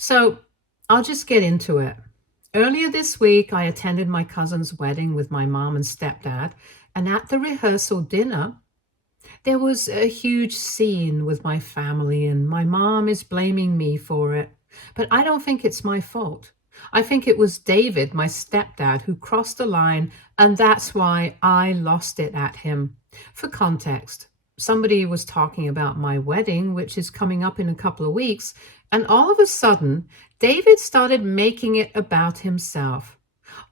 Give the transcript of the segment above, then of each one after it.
So I'll just get into it. Earlier this week, I attended my cousin's wedding with my mom and stepdad, and at the rehearsal dinner, there was a huge scene with my family, and my mom is blaming me for it. But I don't think it's my fault. I think it was David, my stepdad, who crossed the line, and that's why I lost it at him. For context, somebody was talking about my wedding, which is coming up in a couple of weeks, and all of a sudden, David started making it about himself.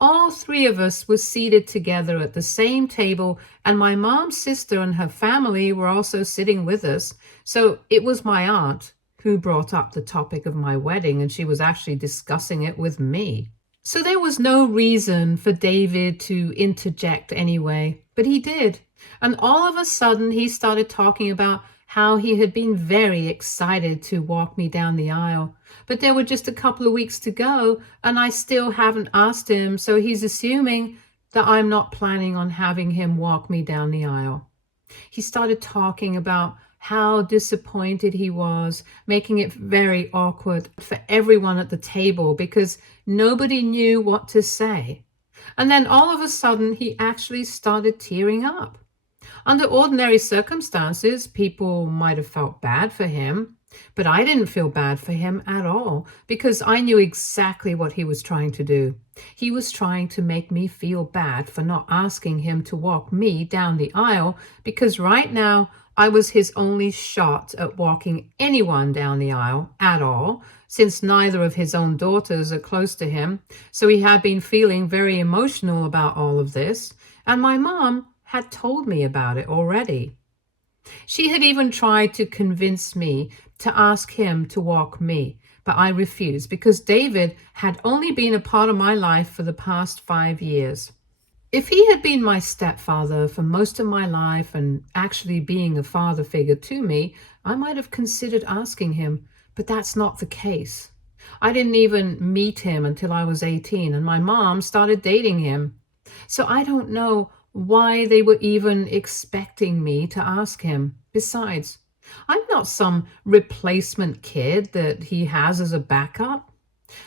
All three of us were seated together at the same table, and my mom's sister and her family were also sitting with us. So it was my aunt who brought up the topic of my wedding, and she was actually discussing it with me. So there was no reason for David to interject anyway, but he did. And all of a sudden, he started talking about how he had been very excited to walk me down the aisle. But there were just a couple of weeks to go, and I still haven't asked him, so he's assuming that I'm not planning on having him walk me down the aisle. He started talking about how disappointed he was, making it very awkward for everyone at the table because nobody knew what to say. And then all of a sudden, he actually started tearing up. Under ordinary circumstances, people might have felt bad for him, but I didn't feel bad for him at all because I knew exactly what he was trying to do. He was trying to make me feel bad for not asking him to walk me down the aisle because right now I was his only shot at walking anyone down the aisle at all, since neither of his own daughters are close to him. So he had been feeling very emotional about all of this, and my mom had told me about it already. She had even tried to convince me to ask him to walk me, but I refused because David had only been a part of my life for the past 5 years. If he had been my stepfather for most of my life and actually being a father figure to me, I might have considered asking him, but that's not the case. I didn't even meet him until I was 18, and my mom started dating him. So I don't know why they were even expecting me to ask him. Besides, I'm not some replacement kid that he has as a backup.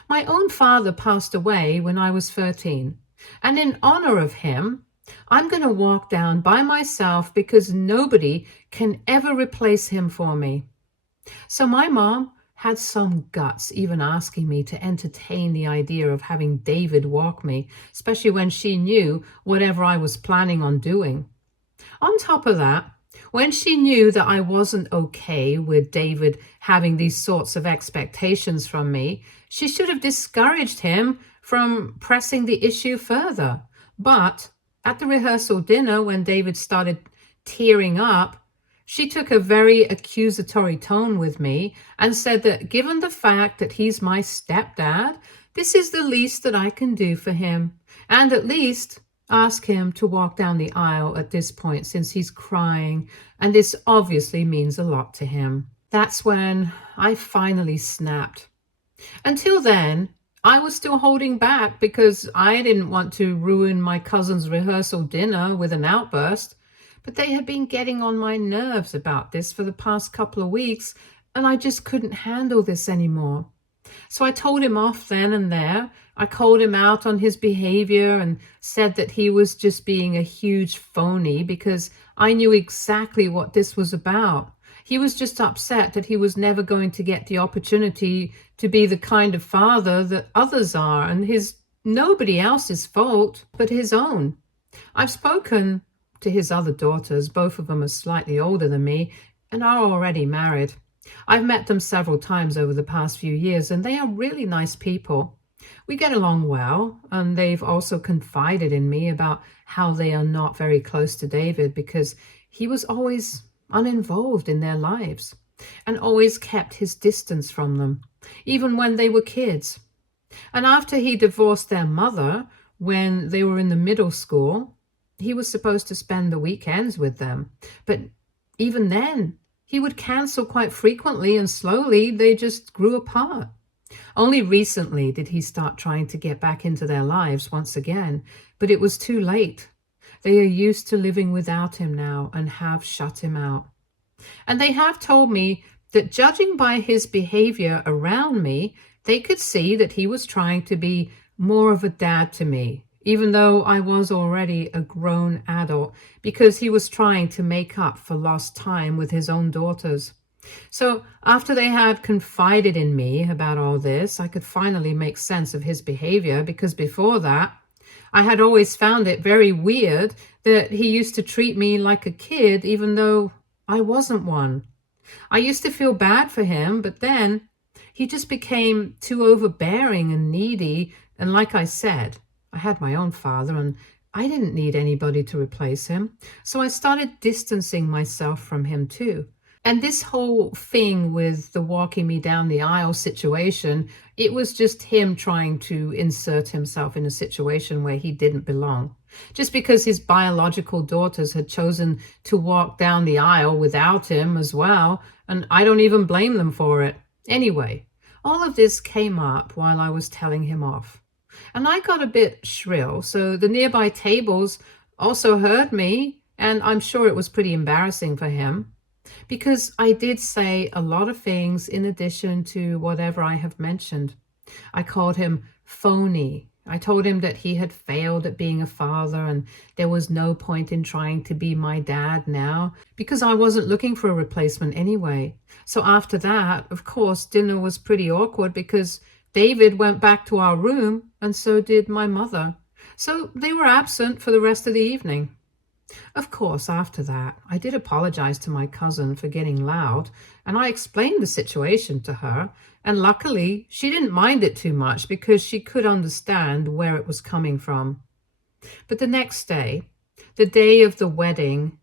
My own father passed away when I was 13, and in honor of him, I'm going to walk down by myself because nobody can ever replace him for me. So my mom had some guts even asking me to entertain the idea of having David walk me, especially when she knew whatever I was planning on doing. On top of that, when she knew that I wasn't okay with David having these sorts of expectations from me, she should have discouraged him from pressing the issue further. But at the rehearsal dinner, when David started tearing up, she took a very accusatory tone with me and said that given the fact that he's my stepdad, this is the least that I can do for him, and at least ask him to walk down the aisle at this point since he's crying, and this obviously means a lot to him. That's when I finally snapped. Until then, I was still holding back because I didn't want to ruin my cousin's rehearsal dinner with an outburst. But they had been getting on my nerves about this for the past couple of weeks, and I just couldn't handle this anymore. So I told him off then and there. I called him out on his behavior and said that he was just being a huge phony because I knew exactly what this was about. He was just upset that he was never going to get the opportunity to be the kind of father that others are, and nobody else's fault but his own. I've spoken to his other daughters. Both of them are slightly older than me and are already married. I've met them several times over the past few years, and they are really nice people. We get along well, and they've also confided in me about how they are not very close to David because he was always uninvolved in their lives and always kept his distance from them, even when they were kids. And after he divorced their mother when they were in the middle school, he was supposed to spend the weekends with them. But even then, he would cancel quite frequently, and slowly they just grew apart. Only recently did he start trying to get back into their lives once again, but it was too late. They are used to living without him now and have shut him out. And they have told me that judging by his behavior around me, they could see that he was trying to be more of a dad to me, even though I was already a grown adult, because he was trying to make up for lost time with his own daughters. So after they had confided in me about all this, I could finally make sense of his behavior, because before that, I had always found it very weird that he used to treat me like a kid, even though I wasn't one. I used to feel bad for him, but then he just became too overbearing and needy. And like I said, I had my own father and I didn't need anybody to replace him. So I started distancing myself from him too. And this whole thing with the walking me down the aisle situation, it was just him trying to insert himself in a situation where he didn't belong. Just because his biological daughters had chosen to walk down the aisle without him as well, and I don't even blame them for it. Anyway, all of this came up while I was telling him off. And I got a bit shrill, so the nearby tables also heard me, and I'm sure it was pretty embarrassing for him, because I did say a lot of things in addition to whatever I have mentioned. I called him phony. I told him that he had failed at being a father and there was no point in trying to be my dad now, because I wasn't looking for a replacement anyway. So after that, of course, dinner was pretty awkward because David went back to our room and so did my mother. So they were absent for the rest of the evening. Of course, after that, I did apologize to my cousin for getting loud, and I explained the situation to her, and luckily she didn't mind it too much because she could understand where it was coming from. But the next day, the day of the wedding,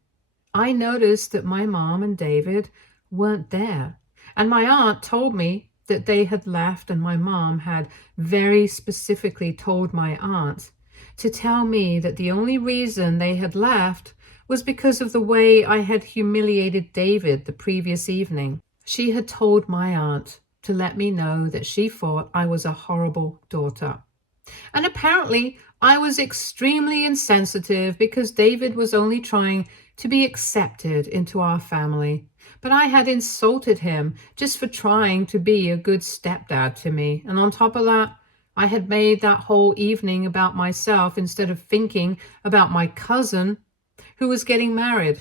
I noticed that my mom and David weren't there, and my aunt told me that they had left, and my mom had very specifically told my aunt to tell me that the only reason they had left was because of the way I had humiliated David the previous evening. She had told my aunt to let me know that she thought I was a horrible daughter. And apparently I was extremely insensitive because David was only trying to be accepted into our family. But I had insulted him just for trying to be a good stepdad to me. And on top of that, I had made that whole evening about myself instead of thinking about my cousin who was getting married.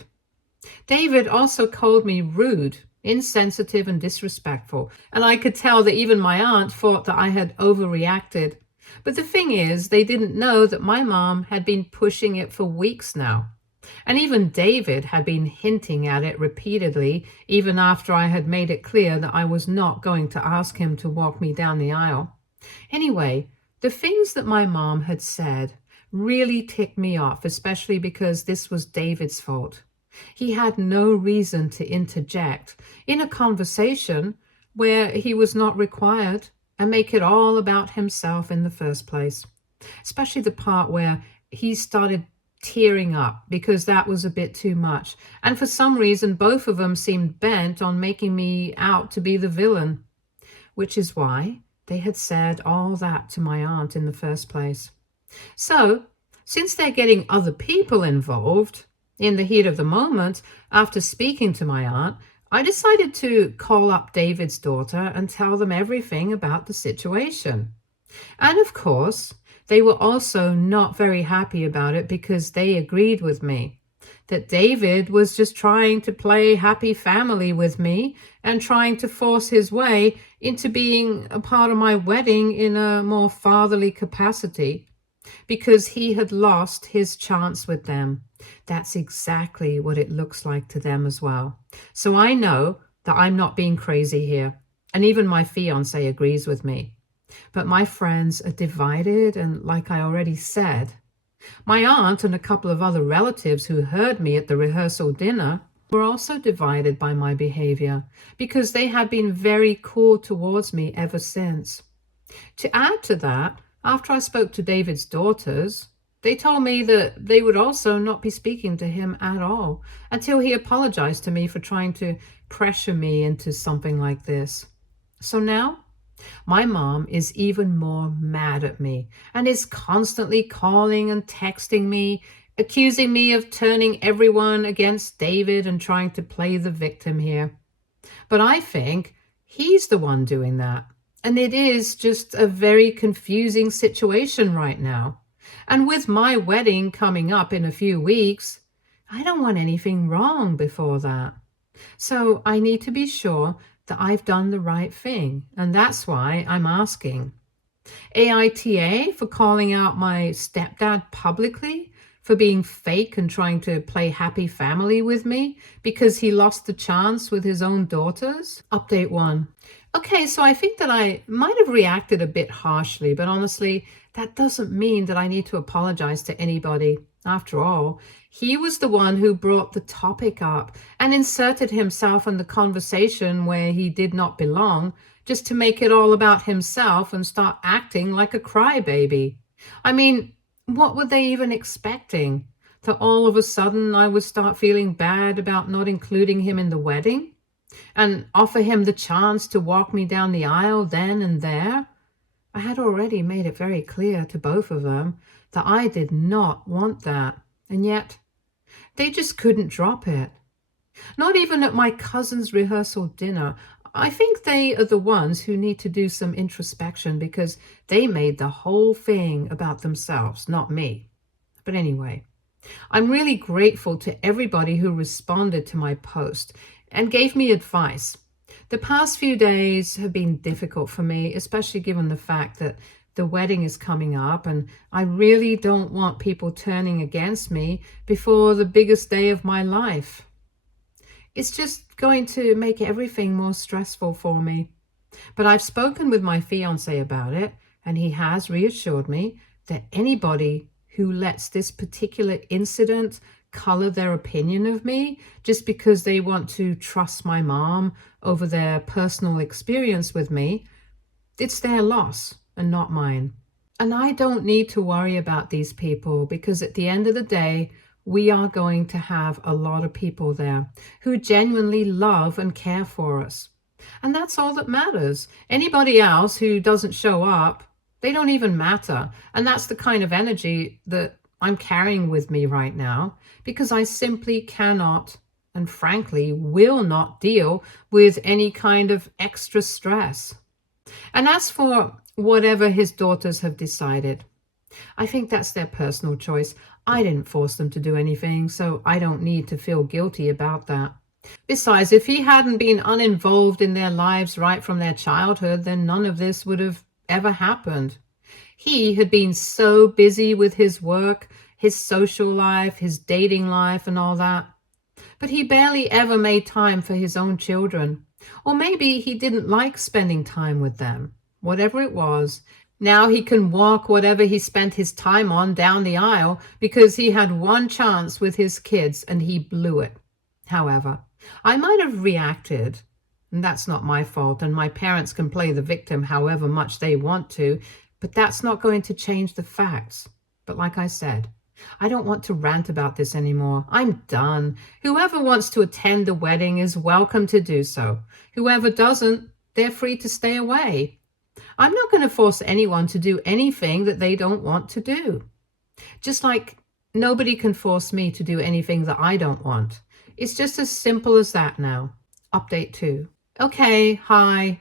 David also called me rude, insensitive, and disrespectful, and I could tell that even my aunt thought that I had overreacted. But the thing is, they didn't know that my mom had been pushing it for weeks now. And even David had been hinting at it repeatedly, even after I had made it clear that I was not going to ask him to walk me down the aisle. Anyway, the things that my mom had said really ticked me off, especially because this was David's fault. He had no reason to interject in a conversation where he was not required and make it all about himself in the first place, especially the part where he started tearing up, because that was a bit too much. And for some reason, both of them seemed bent on making me out to be the villain, which is why they had said all that to my aunt in the first place. So, since they're getting other people involved, in the heat of the moment, after speaking to my aunt, I decided to call up David's daughter and tell them everything about the situation. And of course, they were also not very happy about it because they agreed with me that David was just trying to play happy family with me and trying to force his way into being a part of my wedding in a more fatherly capacity because he had lost his chance with them. That's exactly what it looks like to them as well. So I know that I'm not being crazy here, and even my fiance agrees with me. But my friends are divided, and like I already said, my aunt and a couple of other relatives who heard me at the rehearsal dinner were also divided by my behavior because they had been very cool towards me ever since. To add to that, after I spoke to David's daughters, they told me that they would also not be speaking to him at all until he apologized to me for trying to pressure me into something like this. So now, my mom is even more mad at me and is constantly calling and texting me, accusing me of turning everyone against David and trying to play the victim here. But I think he's the one doing that. And it is just a very confusing situation right now. And with my wedding coming up in a few weeks, I don't want anything wrong before that. So I need to be sure that I've done the right thing. And that's why I'm asking. AITA for calling out my stepdad publicly for being fake and trying to play happy family with me because he lost the chance with his own daughters. Update 1. Okay, so I think that I might have reacted a bit harshly, but honestly, that doesn't mean that I need to apologize to anybody. After all, he was the one who brought the topic up and inserted himself in the conversation where he did not belong, just to make it all about himself and start acting like a crybaby. I mean, what were they even expecting? That all of a sudden I would start feeling bad about not including him in the wedding? And offer him the chance to walk me down the aisle then and there? I had already made it very clear to both of them that I did not want that. And yet, they just couldn't drop it. Not even at my cousin's rehearsal dinner. I think they are the ones who need to do some introspection because they made the whole thing about themselves, not me. But anyway, I'm really grateful to everybody who responded to my post and gave me advice. The past few days have been difficult for me, especially given the fact that the wedding is coming up and I really don't want people turning against me before the biggest day of my life. It's just going to make everything more stressful for me. But I've spoken with my fiancé about it, and he has reassured me that anybody who lets this particular incident color their opinion of me just because they want to trust my mom over their personal experience with me, it's their loss and not mine. And I don't need to worry about these people because at the end of the day, we are going to have a lot of people there who genuinely love and care for us. And that's all that matters. Anybody else who doesn't show up, they don't even matter. And that's the kind of energy that I'm carrying with me right now because I simply cannot and frankly will not deal with any kind of extra stress. And as for whatever his daughters have decided, I think that's their personal choice. I didn't force them to do anything, so I don't need to feel guilty about that. Besides, if he hadn't been uninvolved in their lives right from their childhood, then none of this would have ever happened. He had been so busy with his work, his social life, his dating life, and all that. But he barely ever made time for his own children. Or maybe he didn't like spending time with them. Whatever it was, now he can walk whatever he spent his time on down the aisle because he had one chance with his kids and he blew it. However, I might have reacted, and that's not my fault, and my parents can play the victim however much they want to, but that's not going to change the facts. But like I said, I don't want to rant about this anymore. I'm done. Whoever wants to attend the wedding is welcome to do so. Whoever doesn't, they're free to stay away. I'm not going to force anyone to do anything that they don't want to do. Just like nobody can force me to do anything that I don't want. It's just as simple as that now. Update 2. Okay, hi.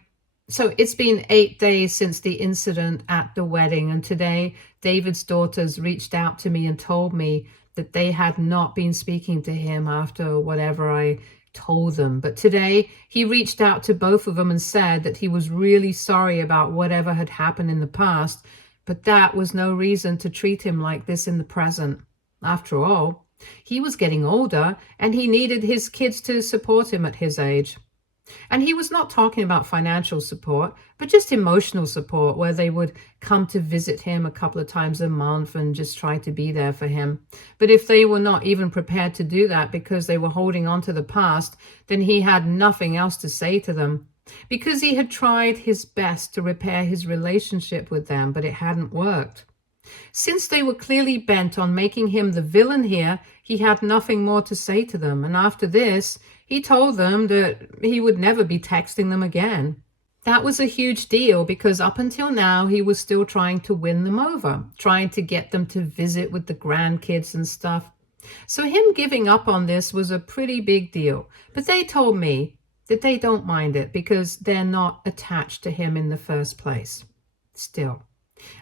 So it's been 8 days since the incident at the wedding, and today David's daughters reached out to me and told me that they had not been speaking to him after whatever I told them. But today he reached out to both of them and said that he was really sorry about whatever had happened in the past, but that was no reason to treat him like this in the present. After all, he was getting older and he needed his kids to support him at his age. And he was not talking about financial support, but just emotional support, where they would come to visit him a couple of times a month and just try to be there for him. But if they were not even prepared to do that because they were holding on to the past, then he had nothing else to say to them. Because he had tried his best to repair his relationship with them, but it hadn't worked. Since they were clearly bent on making him the villain here, he had nothing more to say to them. And after this, he told them that he would never be texting them again. That was a huge deal because up until now, he was still trying to win them over, trying to get them to visit with the grandkids and stuff. So him giving up on this was a pretty big deal. But they told me that they don't mind it because they're not attached to him in the first place. Still,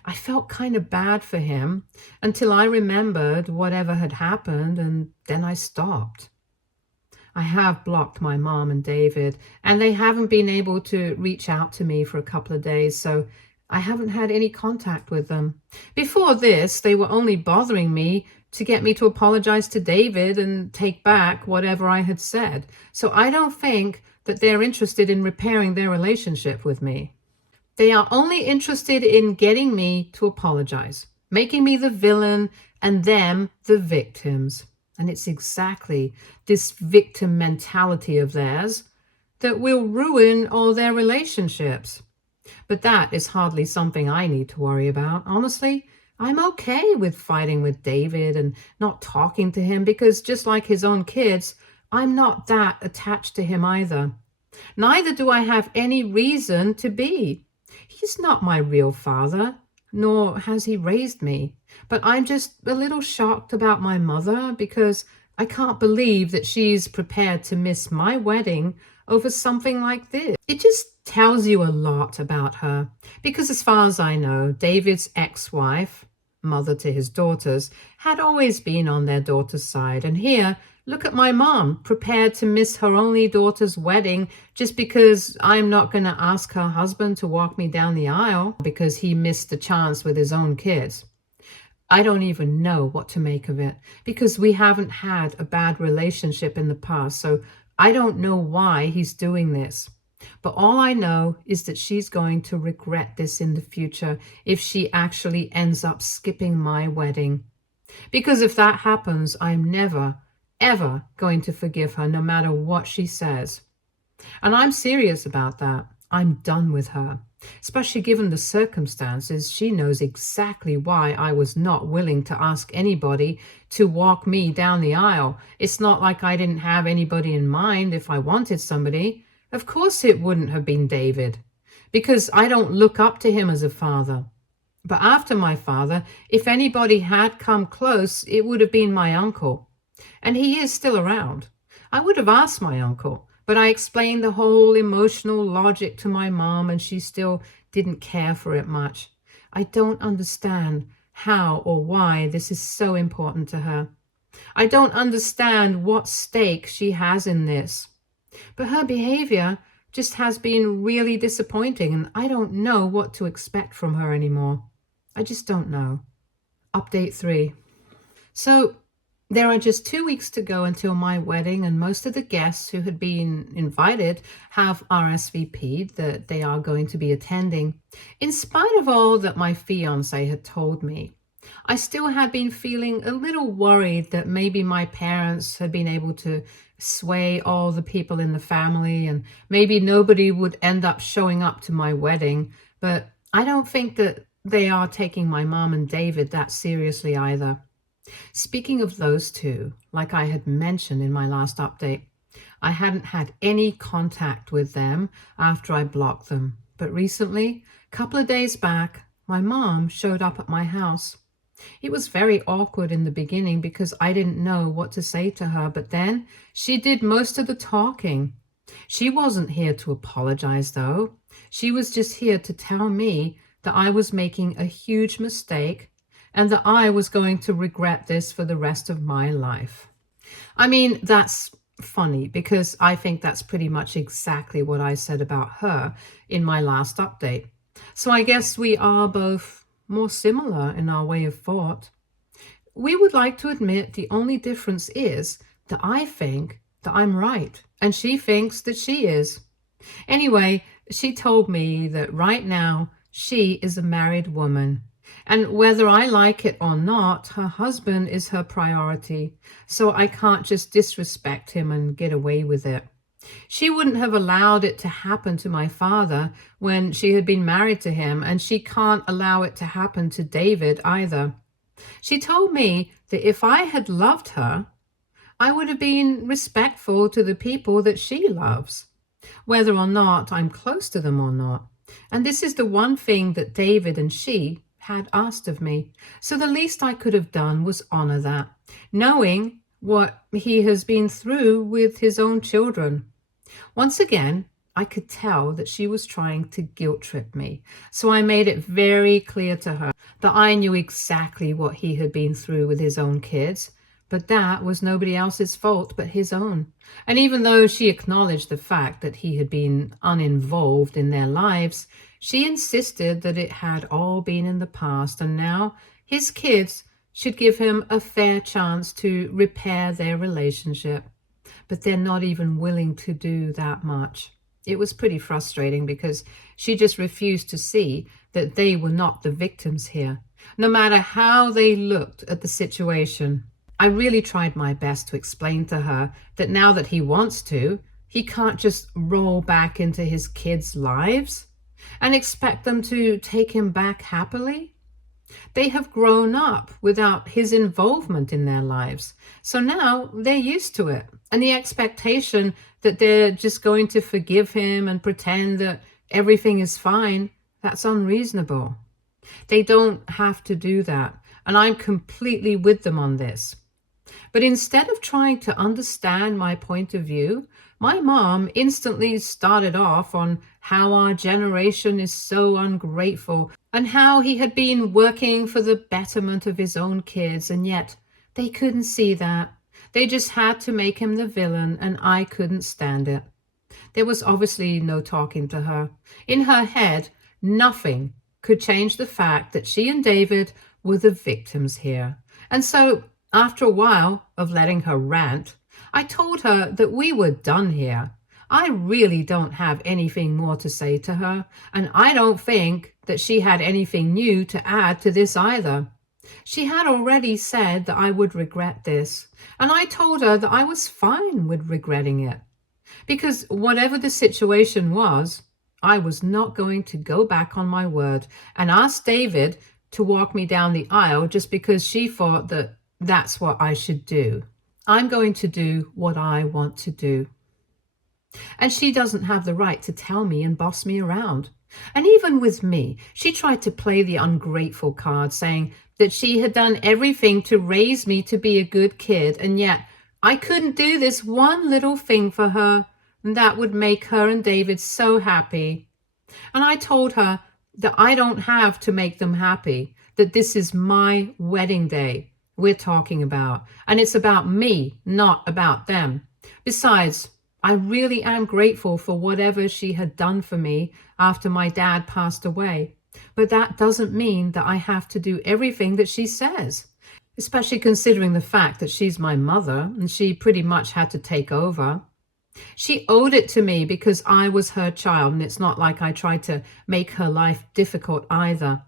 I felt kind of bad for him until I remembered whatever had happened, and then I stopped. I have blocked my mom and David, and they haven't been able to reach out to me for a couple of days, so I haven't had any contact with them. Before this, they were only bothering me to get me to apologize to David and take back whatever I had said. So I don't think that they're interested in repairing their relationship with me. They are only interested in getting me to apologize, making me the villain and them the victims. And it's exactly this victim mentality of theirs that will ruin all their relationships. But that is hardly something I need to worry about. Honestly, I'm okay with fighting with David and not talking to him because just like his own kids, I'm not that attached to him either. Neither do I have any reason to be. He's not my real father, nor has he raised me. But I'm just a little shocked about my mother because I can't believe that she's prepared to miss my wedding over something like this. It just tells you a lot about her because as far as I know, David's ex-wife, mother to his daughters, had always been on their daughter's side. And here, look at my mom, prepared to miss her only daughter's wedding just because I'm not going to ask her husband to walk me down the aisle because he missed the chance with his own kids. I don't even know what to make of it because we haven't had a bad relationship in the past, so I don't know why he's doing this. But all I know is that she's going to regret this in the future if she actually ends up skipping my wedding. Because if that happens, I'm never, ever going to forgive her, no matter what she says. And I'm serious about that. I'm done with her. Especially given the circumstances, she knows exactly why I was not willing to ask anybody to walk me down the aisle. It's not like I didn't have anybody in mind if I wanted somebody. Of course it wouldn't have been David, because I don't look up to him as a father. But after my father, if anybody had come close, it would have been my uncle. And he is still around. I would have asked my uncle, but I explained the whole emotional logic to my mom, and she still didn't care for it much. I don't understand how or why this is so important to her. I don't understand what stake she has in this. But her behavior just has been really disappointing, and I don't know what to expect from her anymore. I just don't know. Update 3. So there are just 2 weeks to go until my wedding, and most of the guests who had been invited have RSVP'd that they are going to be attending. In spite of all that my fiancé had told me, I still had been feeling a little worried that maybe my parents had been able to sway all the people in the family and maybe nobody would end up showing up to my wedding. But I don't think that they are taking my mom and David that seriously either. Speaking of those two, like I had mentioned in my last update, I hadn't had any contact with them after I blocked them. But recently, a couple of days back, my mom showed up at my house. It was very awkward in the beginning because I didn't know what to say to her, but then she did most of the talking. She wasn't here to apologize, though. She was just here to tell me that I was making a huge mistake and that I was going to regret this for the rest of my life. I mean, that's funny because I think that's pretty much exactly what I said about her in my last update. So I guess we are both more similar in our way of thought. We would like to admit the only difference is that I think that I'm right and she thinks that she is. Anyway, she told me that right now she is a married woman, and whether I like it or not, her husband is her priority, so I can't just disrespect him and get away with it. She wouldn't have allowed it to happen to my father when she had been married to him, and she can't allow it to happen to David either. She told me that if I had loved her, I would have been respectful to the people that she loves, whether or not I'm close to them or not. And this is the one thing that David and she had asked of me. So the least I could have done was honor that, knowing what he has been through with his own children. Once again, I could tell that she was trying to guilt trip me. So I made it very clear to her that I knew exactly what he had been through with his own kids, but that was nobody else's fault but his own. And even though she acknowledged the fact that he had been uninvolved in their lives, she insisted that it had all been in the past, and now his kids should give him a fair chance to repair their relationship. But they're not even willing to do that much. It was pretty frustrating because she just refused to see that they were not the victims here, no matter how they looked at the situation. I really tried my best to explain to her that now that he wants to, he can't just roll back into his kids' lives and expect them to take him back happily. They have grown up without his involvement in their lives. So now they're used to it. And the expectation that they're just going to forgive him and pretend that everything is fine, that's unreasonable. They don't have to do that. And I'm completely with them on this. But instead of trying to understand my point of view, my mom instantly started off on how our generation is so ungrateful and how he had been working for the betterment of his own kids, and yet they couldn't see that. They just had to make him the villain, and I couldn't stand it. There was obviously no talking to her. In her head, nothing could change the fact that she and David were the victims here. And so, after a while of letting her rant, I told her that we were done here. I really don't have anything more to say to her, and I don't think that she had anything new to add to this either. She had already said that I would regret this, and I told her that I was fine with regretting it. Because whatever the situation was, I was not going to go back on my word and ask David to walk me down the aisle just because she thought that that's what I should do. I'm going to do what I want to do. And she doesn't have the right to tell me and boss me around. And even with me, she tried to play the ungrateful card, saying that she had done everything to raise me to be a good kid, and yet I couldn't do this one little thing for her, and that would make her and David so happy. And I told her that I don't have to make them happy, that this is my wedding day we're talking about, and it's about me, not about them. Besides, I really am grateful for whatever she had done for me after my dad passed away. But that doesn't mean that I have to do everything that she says, especially considering the fact that she's my mother and she pretty much had to take over. She owed it to me because I was her child, and it's not like I tried to make her life difficult either.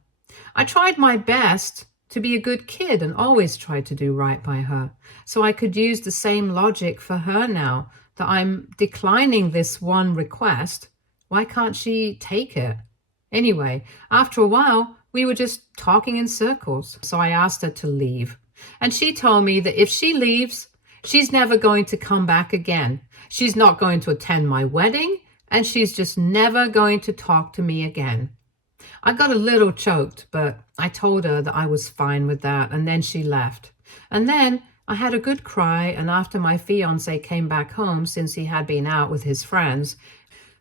I tried my best to be a good kid and always tried to do right by her, so I could use the same logic for her now that I'm declining this one request. Why can't she take it? Anyway, after a while, we were just talking in circles, so I asked her to leave. And she told me that if she leaves, she's never going to come back again. She's not going to attend my wedding, and she's just never going to talk to me again. I got a little choked, but I told her that I was fine with that, and then she left. And then I had a good cry, and after my fiancé came back home since he had been out with his friends,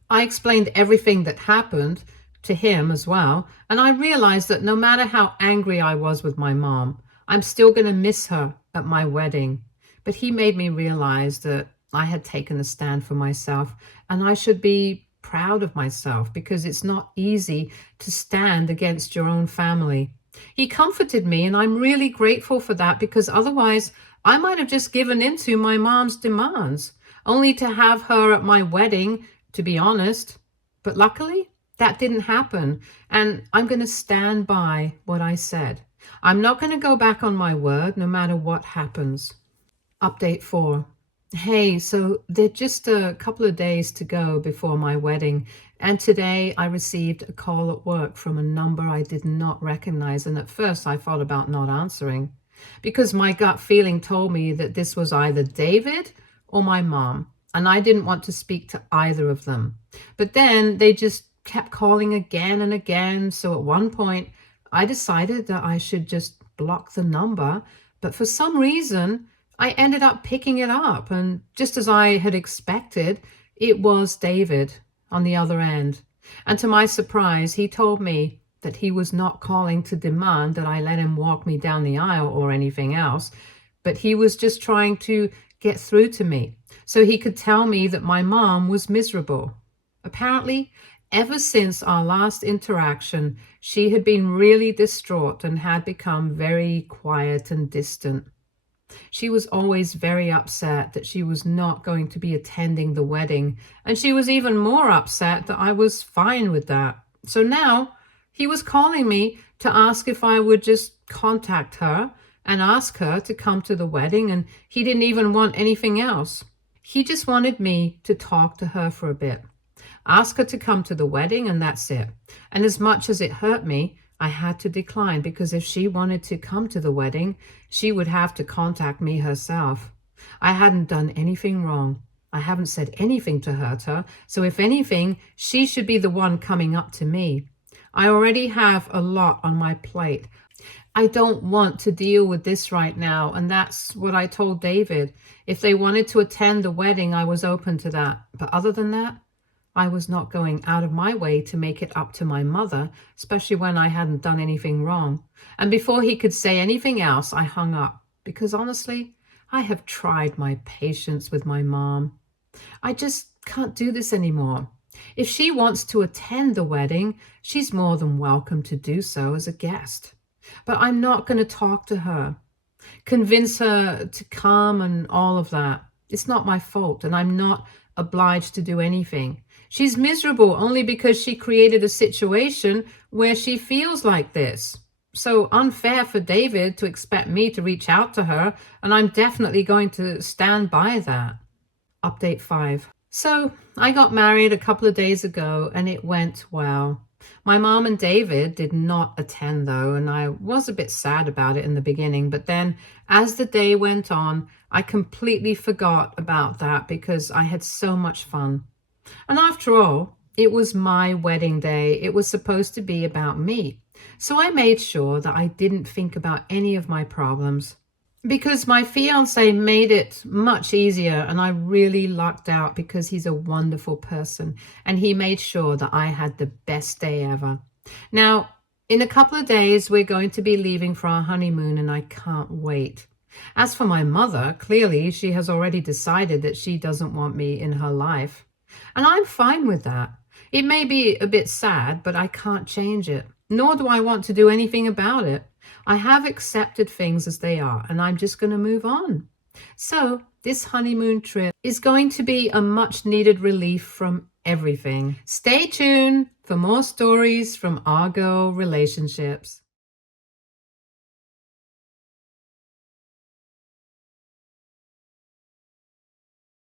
I explained everything that happened to him as well, and I realized that no matter how angry I was with my mom, I'm still going to miss her at my wedding. But he made me realize that I had taken a stand for myself, and I should be proud of myself because it's not easy to stand against your own family. He comforted me, and I'm really grateful for that because otherwise I might have just given in to my mom's demands, only to have her at my wedding, to be honest. But luckily, that didn't happen, and I'm going to stand by what I said. I'm not going to go back on my word no matter what happens. Update 4. Hey, so there's just a couple of days to go before my wedding, and today I received a call at work from a number I did not recognize, and at first I thought about not answering because my gut feeling told me that this was either David or my mom, and I didn't want to speak to either of them. But then they just kept calling again and again, so at one point I decided that I should just block the number, but for some reason I ended up picking it up, and just as I had expected, It was David on the other end. And to my surprise, he told me that he was not calling to demand that I let him walk me down the aisle or anything else, but he was just trying to get through to me so he could tell me that my mom was miserable. Apparently, ever since our last interaction, she had been really distraught and had become very quiet and distant. She was always very upset that she was not going to be attending the wedding, and she was even more upset that I was fine with that. So now he was calling me to ask if I would just contact her and ask her to come to the wedding, and he didn't even want anything else. He just wanted me to talk to her for a bit, ask her to come to the wedding, and that's it. And as much as it hurt me, I had to decline, because if she wanted to come to the wedding, she would have to contact me herself. I hadn't done anything wrong. I haven't said anything to hurt her, so if anything, she should be the one coming up to me. I already have a lot on my plate. I don't want to deal with this right now, and that's what I told David. If they wanted to attend the wedding, I was open to that. But other than that, I was not going out of my way to make it up to my mother, especially when I hadn't done anything wrong. And before he could say anything else, I hung up, because honestly, I have tried my patience with my mom. I just can't do this anymore. If she wants to attend the wedding, she's more than welcome to do so as a guest. But I'm not going to talk to her, convince her to come and all of that. It's not my fault, and I'm not obliged to do anything. She's miserable only because she created a situation where she feels like this. So unfair for David to expect me to reach out to her, and I'm definitely going to stand by that. Update 5. So I got married a couple of days ago, and it went well. My mom and David did not attend though, and I was a bit sad about it in the beginning, but then as the day went on, I completely forgot about that because I had so much fun. And after all, it was my wedding day. It was supposed to be about me. So I made sure that I didn't think about any of my problems, because my fiance made it much easier, and I really lucked out because he's a wonderful person and he made sure that I had the best day ever. Now, in a couple of days, we're going to be leaving for our honeymoon, and I can't wait. As for my mother, clearly she has already decided that she doesn't want me in her life. And I'm fine with that. It may be a bit sad, but I can't change it, nor do I want to do anything about it. I have accepted things as they are, and I'm just going to move on. So this honeymoon trip is going to be a much needed relief from everything. Stay tuned for more stories from our girl relationships.